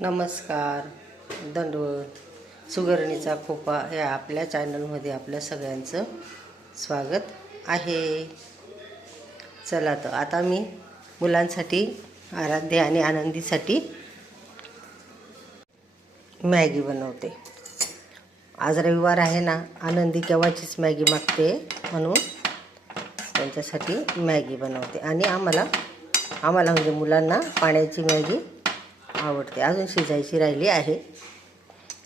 नमस्कार. दंडवत सुगरणीचा खोपा या आपल्या चॅनलमध्ये आपल्या सगळ्यांचं स्वागत आहे. चला तर आता मी मुलांसाठी आराध्य आणि आनंदीसाठी मॅगी बनवते. आज रविवार आहे ना आनंदी केव्हाचीच मॅगी मागते म्हणून त्यांच्यासाठी मॅगी बनवते. आणि आम्हाला आम्हाला म्हणजे मुलांना पाण्याची मॅगी आवडते. अजून शिजायची राहिली आहे.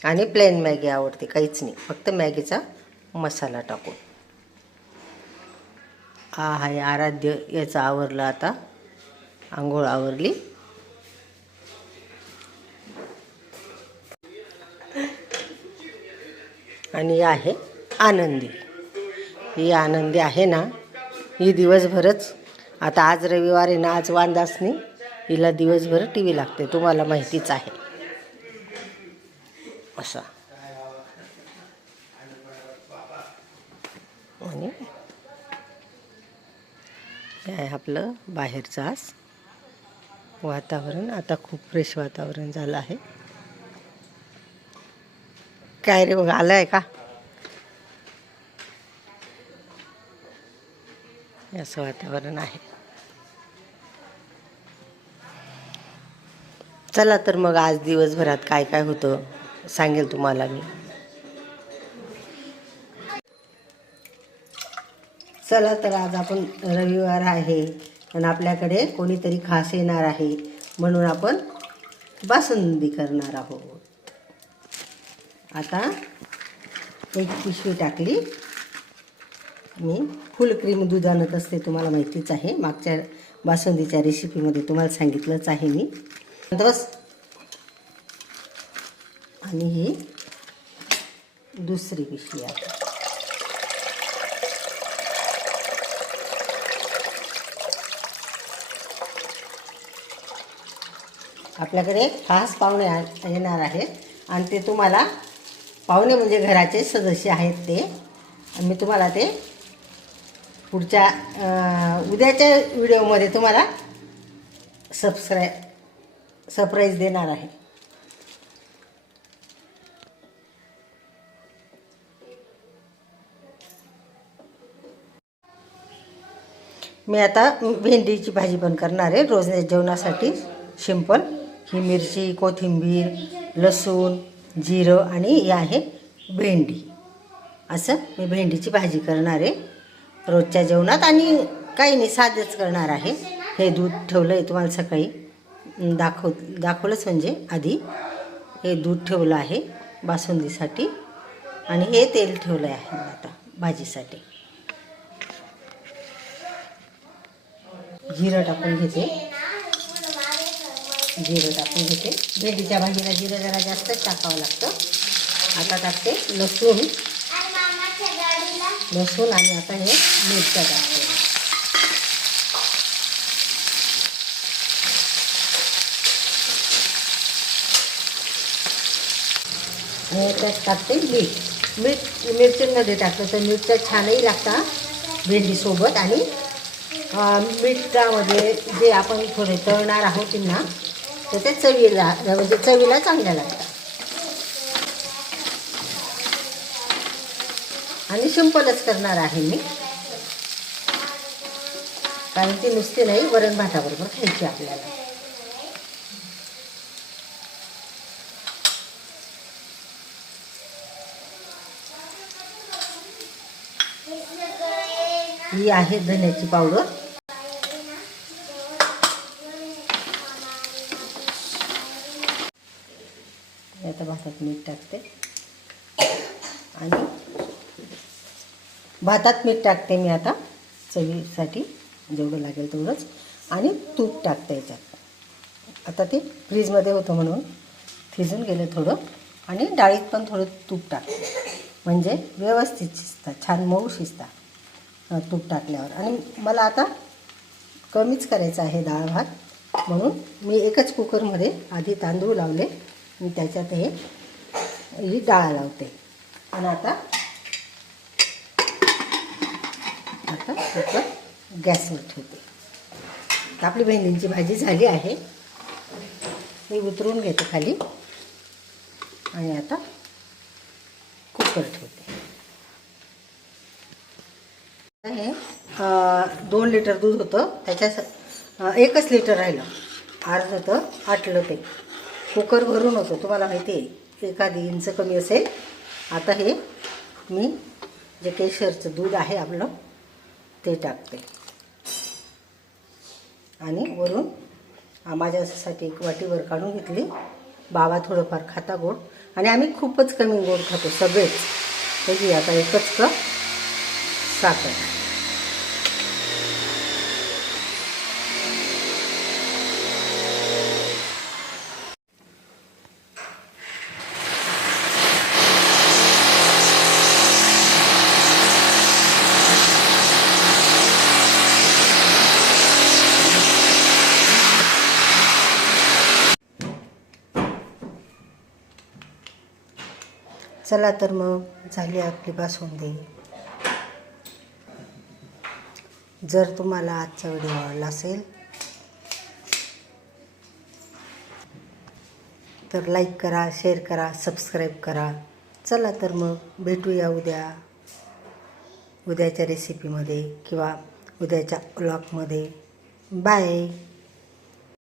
आणि प्लेन मॅगी आवडते. काहीच नाही. फक्त मॅगीचा मसाला टाकून. हा आहे आराध्य याचं आवरलं आता. आंघोळ आवरली. आणि आहे आनंदी. ही आनंदी आहे ना. ही दिवसभरच. आता आज रविवार आहे ना आज वांदाच नाही हिला दिवसभर टी व्ही लागते तुम्हाला माहितीच आहे. असा. आणि हे आपलं बाहेरचं आज वातावरण. आता खूप फ्रेश वातावरण झालं आहे. काय रे बघ आलं आहे का? असं वातावरण आहे. चला तर मग आज दिवसभरात काय काय होतं सांगेल तुम्हाला मी. चला तर आज आपण रविवार आहे आणि आपल्याकडे कोणीतरी खास येणार आहे म्हणून आपण बासुंदी करणार आहोत. आता एक पिशवी टाकली. मी फुल क्रीम दूध आणत असते तुम्हाला माहितीच आहे. मागच्या बासुंदीच्या रेसिपीमध्ये तुम्हाला सांगितलंच आहे मी. नंतर बस आणि ही दुसरी पिशवी आहे. आपल्याकडे खास पाहुणे येणार आहेत. आणि ते तुम्हाला पाहुणे म्हणजे घराचे सदस्य आहेत ते. मी तुम्हाला ते पुढच्या उद्याच्या व्हिडिओमध्ये तुम्हाला सबस्क्राय सरप्राईज देणार आहे. मी आता भेंडीची भाजी पण करणार आहे. रोज जेवणासाठी सिंपल ही मिरची कोथिंबीर लसूण जिरं आणि हे आहे भेंडी. असं मी भेंडीची भाजी करणार आहे रोजच्या जेवणात आणि काही नाही साधंच करणार आहे. हे दूध ठेवलं आहे तुम्हाला सकाळी. दाखव दाखवलंच म्हणजे आधी. हे दूध ठेवलं आहे बासुंदीसाठी आणि हे तेल ठेवलं आहे मी आता भाजीसाठी. जिरं टाकून घेते जिरं टाकून घेते भेंडीच्या भाजीला जिरं जरा जास्तच टाकावं लागतं आता टाकते लसूण लसूण आणि आता हे मिरच्या टाकते आणि याच्यात टाकते मीठ मीठ मिरच्यांमध्ये टाकलं तर मिरच्या छानही लागतात भेंडीसोबत आणि अं, मिठामध्ये जे आपण थोडे तळणार आहोत ना तर ते चवीला म्हणजे चवीला चांगल्या लागतात. आणि सिंपलच करणार आहे मी. कारण ती नुसती नाही वरण भाताबरोबर खायची आपल्याला. ही आहे धन्याची पावडर. आता भातात मीठ टाकते. आणि भातात मीठ टाकते मी आता. चवीसाठी जेवढं लागेल तेवढंच. आणि तूप टाकते याच्यात. आता ते फ्रीजमध्ये होतं म्हणून फ्रीजून गेलं थोडं. आणि डाळीत पण थोडं तूप टाकते. म्हणजे व्यवस्थित शिजतात छान मऊ शिजतात तूप टाकल्यावर. आणि मला आता कमीच करायचं आहे डाळ भात. म्हणून मी एकच कुकरमध्ये आधी तांदूळ लावले. मी त्याच्यात हे ही डाळ लावते. आणि आता आता कुकर गॅसवर ठेवते. आपली भेंडींची भाजी झाली आहे. मी उतरून घेते खाली. आणि आता कुकर ठेवते. हे दोन लिटर दूध होतं. त्याच्या एकच लिटर राहिलं. अर्ध होतं आटलं ते. कुकर भरून होतं. तुम्हाला माहिती आहे एखादी इंच कमी असेल. आता हे मी जे केशरचं दूध आहे आपलं ते टाकते. आणि वरून माझ्यासाठी एक वाटीवर काढून घेतली. बाबा थोडंफार खाता गोड. आणि आम्ही खूपच कमी गोड खातो सगळेच. त्याची आता एकच कप साखर. चला तर मग झाली आपली बासुंदी. जर तुम्हाला आजचा व्हिडिओ आवडला असेल तर लाईक करा शेअर करा सबस्क्राईब करा. चला तर मग भेटूया उद्या. उद्याच्या रेसिपीमध्ये किंवा उद्याच्या ब्लॉगमध्ये बाय